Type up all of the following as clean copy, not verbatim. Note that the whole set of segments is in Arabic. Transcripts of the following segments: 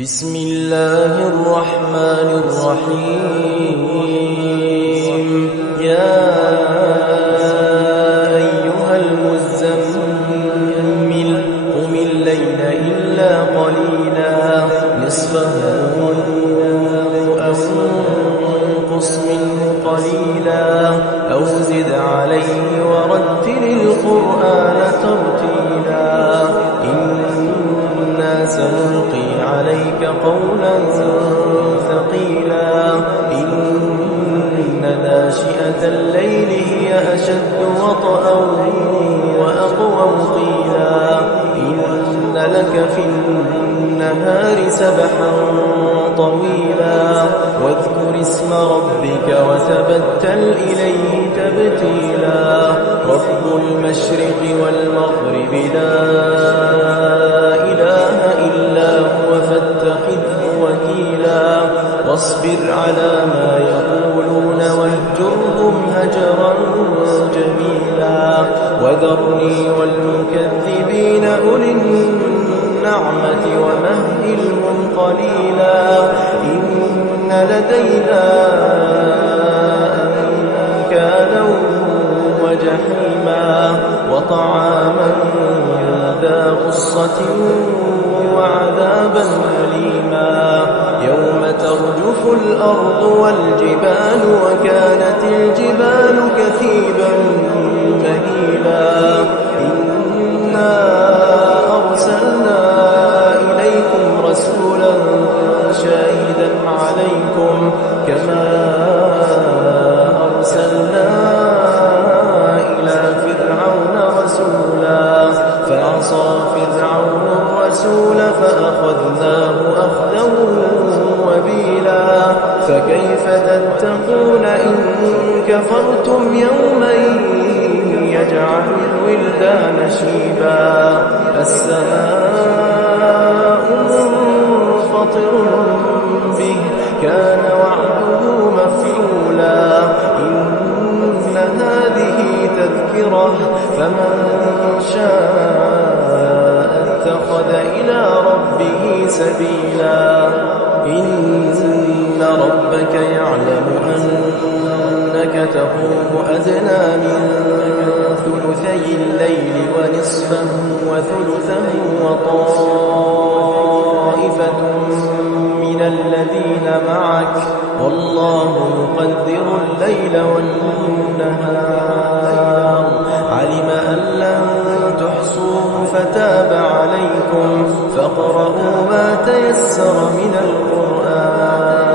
بسم الله الرحمن الرحيم يا أيها المزمل قم الليل إلا قليلا نصفه أو انقص منه قليلا أو زد عليه ورتل القرآن ترتيلا إنا سنلقي عليك قولا ثقيلا إن ناشئة الليل هي أشد وطئا وأقوم قيلا إن لك في النهار سبحا طويلا واذكر اسم ربك وتبتل إليه تبتيلا رب المشرق والمغرب لا إله إلا هو فاتخذه وكيلا واصبر على ما يقولون واهجرهم هجرا جميلا وذرني والمكذبين أولي النعمة ومهلهم قليلا إن لدينا أنكالا وجحيما وطعاما ذا غصة وعذابا أليما يوم ترجف الأرض والجبال وكانت الجبال كثيبا مهيلا إنا أرسلنا إليكم رسولا شاهدا عليكم كما أرسلنا إلى فرعون رسولا فعصى فرعون الرسول فأخذناه أخذا وبيلا فكيف تتقون إن كفرتم يوما يجعل الولدان شيبا السماء منفطر به كان وعده مفعولا إن هذه تذكرة فمن شاء اتخذ إلى ربه سبيلا إن ربك يعلم أنك تقوم أدنى من ثلثي الليل ونصفه وثلثه وطائفة من الذين معك والله يقدر الليل والنهار علم أن لن تحصوه فتاب عليكم فاقرؤوا ما تيسر من القرآن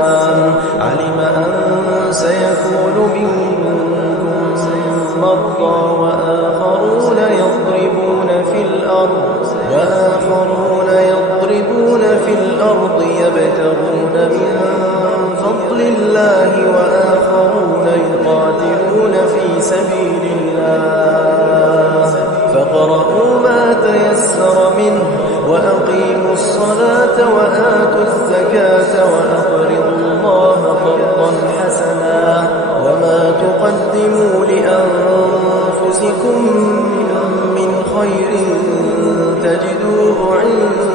علم أن سيكون منكم مرضى وآخرون يضربون في الأرض يبتغون من فضل الله وآخرون يقاتلون في سبيل الله فاقرؤوا ما تيسر منه وأقيموا الصلاة وآتوا الزكاة وأقرضوا الله قرضا حسنا وما تقدموا لأنفسكم من خير تجدوه عند